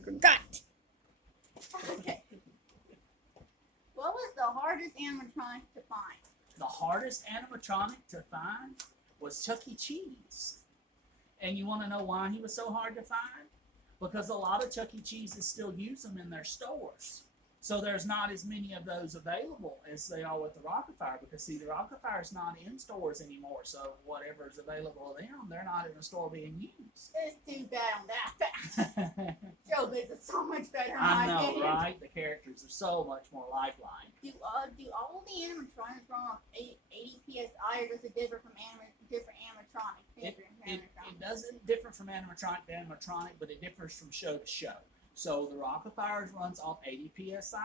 Cut! Okay. What was the hardest animatronic to find? The hardest animatronic to find was Chuck E. Cheese. And you want to know why he was so hard to find? Because a lot of Chuck E. Cheeses still use them in their stores. So there's not as many of those available as they are with the Rockefeller, because see, the Rockefeller's not in stores anymore, so whatever's available to them, they're not in the store being used. It's too bad on that fact. Showbiz is so much better. I know, right? The characters are so much more lifeline. Do all the animatronics run off 80 psi, or does it differ from different animatronics? It doesn't differ from animatronic to animatronic, but it differs from show to show. So the Rockefellers runs off 80 psi,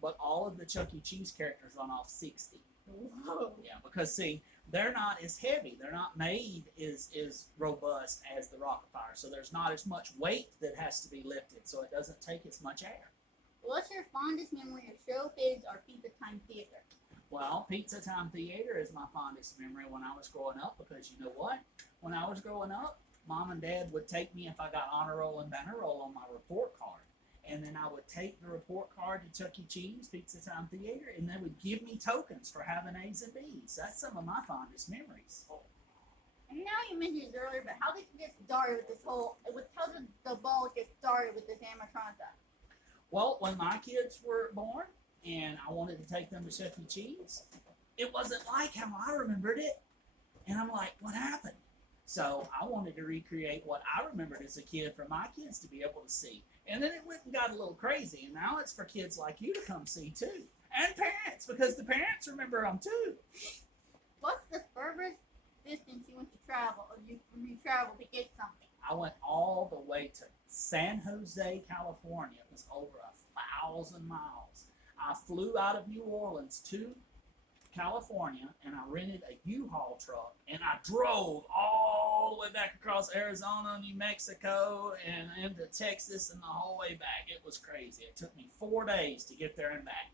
but all of the Chuck E. Cheese characters run off 60. Whoa. Yeah, because see, they're not as heavy. They're not made as robust as the Rockefeller. So there's not as much weight that has to be lifted, so it doesn't take as much air. What's your fondest memory of Showbiz or Pizza Time Theater? Well, Pizza Time Theater is my fondest memory when I was growing up, because you know what? When I was growing up, Mom and Dad would take me if I got honor roll and banner roll on my report card. And then I would take the report card to Chuck E. Cheese, Pizza Time Theater, and they would give me tokens for having A's and B's. That's some of my fondest memories. And now you mentioned it earlier, but how did you get started with this how did the ball get started with this animatronic? Well, when my kids were born and I wanted to take them to Chuck E. Cheese, it wasn't like how I remembered it. And I'm like, what happened? So I wanted to recreate what I remembered as a kid for my kids to be able to see. And then it went and got a little crazy. And now it's for kids like you to come see too. And parents, because the parents remember them too. What's the furthest distance you went to travel, or you traveled to get something? I went all the way to San Jose, California. It was over 1,000 miles. I flew out of New Orleans to California, and I rented a U-Haul truck, and I drove all the way back across Arizona, New Mexico, and into Texas, and the whole way back. It was crazy. It took me 4 days to get there and back.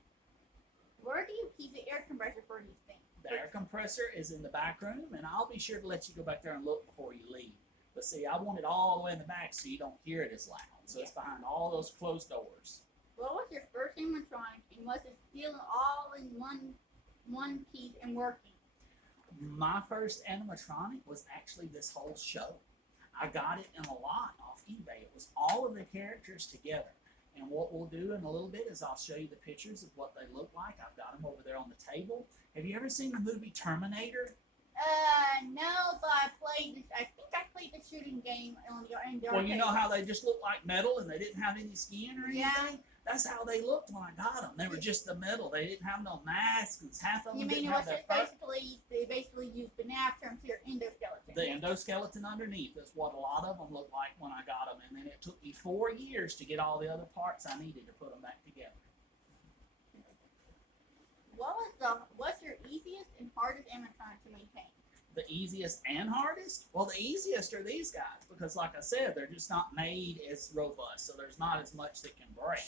Where do you keep the air compressor for these things? The air compressor is in the back room, and I'll be sure to let you go back there and look before you leave. But see, I want it all the way in the back so you don't hear it as loud. So it's behind all those closed doors. What was your first animatronic, and was it still all in one piece and working? My first animatronic was actually this whole show. I got it in a lot off eBay. It was all of the characters together. And what we'll do in a little bit is I'll show you the pictures of what they look like. I've got them over there on the table. Have you ever seen the movie Terminator? No, but I think I played the shooting game in the Well, you know how they just look like metal and they didn't have any skin or anything? Yeah. That's how they looked when I got them. They were just the metal. They didn't have no masks, and half of them You mean didn't it was have their just fur. they basically used the nav term to your endoskeleton. The endoskeleton underneath is what a lot of them looked like when I got them, and then it took me 4 years to get all the other parts I needed to put them back together. What's your easiest and hardest animatronic to maintain? The easiest and hardest? Well, the easiest are these guys because, like I said, they're just not made as robust, so there's not as much that can break.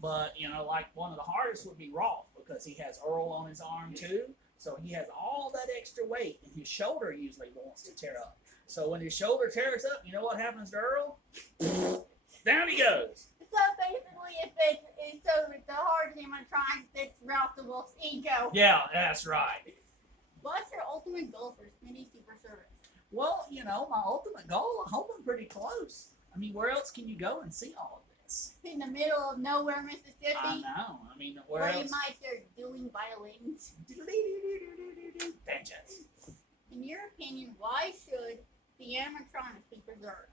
But, you know, like one of the hardest would be Rolf because he has Earl on his arm too, so he has all that extra weight, and his shoulder usually wants to tear up. So when his shoulder tears up, you know what happens to Earl? Down he goes. So basically, if the hardest animatronic, it's Ralph the Wolf's ego. Yeah, that's right. What's your ultimate goal for Smitty Super Service? Well, you know, my ultimate goal, I hope I'm pretty close. I mean, where else can you go and see all of this? In the middle of nowhere, Mississippi. I know. I mean, where Where else? you might start doing violins. Banjos. In your opinion, why should the animatronics be preserved?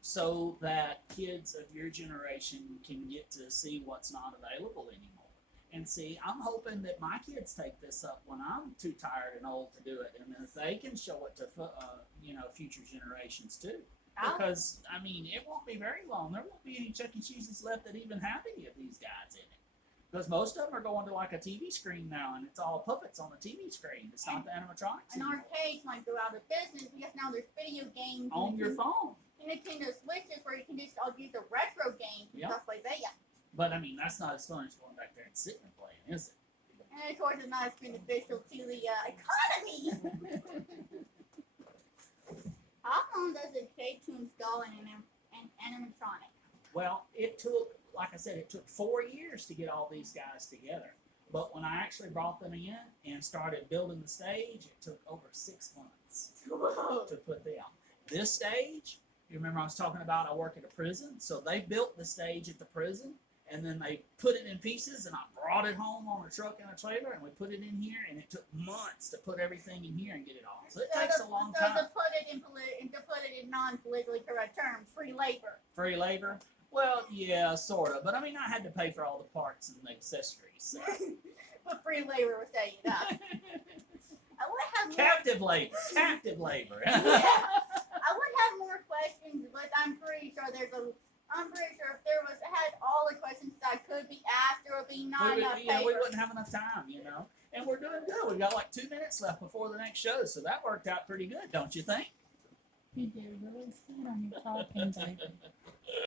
So that kids of your generation can get to see what's not available anymore. And see, I'm hoping that my kids take this up when I'm too tired and old to do it, and if they can show it to future generations too. Because I mean, it won't be very long. There won't be any Chuck E. Cheese's left that even have any of these guys in it. Because most of them are going to like a TV screen now, and it's all puppets on the TV screen. It's not the animatronics. And arcades might go out of business because now there's video games on your phone. And Nintendo Switches where you can just use the retro games and stuff like that. But I mean, that's not as fun as going back there and sitting and playing, is it? And of course, it's not as beneficial to the economy. How long does it take to install an animatronic? Well, it took, like I said, it took 4 years to get all these guys together. But when I actually brought them in and started building the stage, it took over 6 months to put them. This stage, you remember I was talking about I work at a prison? So they built the stage at the prison, and then they put it in pieces, and I brought it home on a truck and a trailer, and we put it in here, and it took months to put everything in here and get it all. So it takes a long time. To put it in non-politically correct terms, free labor. Free labor? Well, yeah, sort of. But I mean, I had to pay for all the parts and the accessories. So. But free labor was saying that. I would have Captive labor. Captive labor. yeah, I would have more questions, but I'm pretty sure if there had all the questions I could be asked, there would be not enough paper. We wouldn't have enough time, you know. And we're doing good. We've got like 2 minutes left before the next show, so that worked out pretty good, don't you think? You did really good on your talking, baby.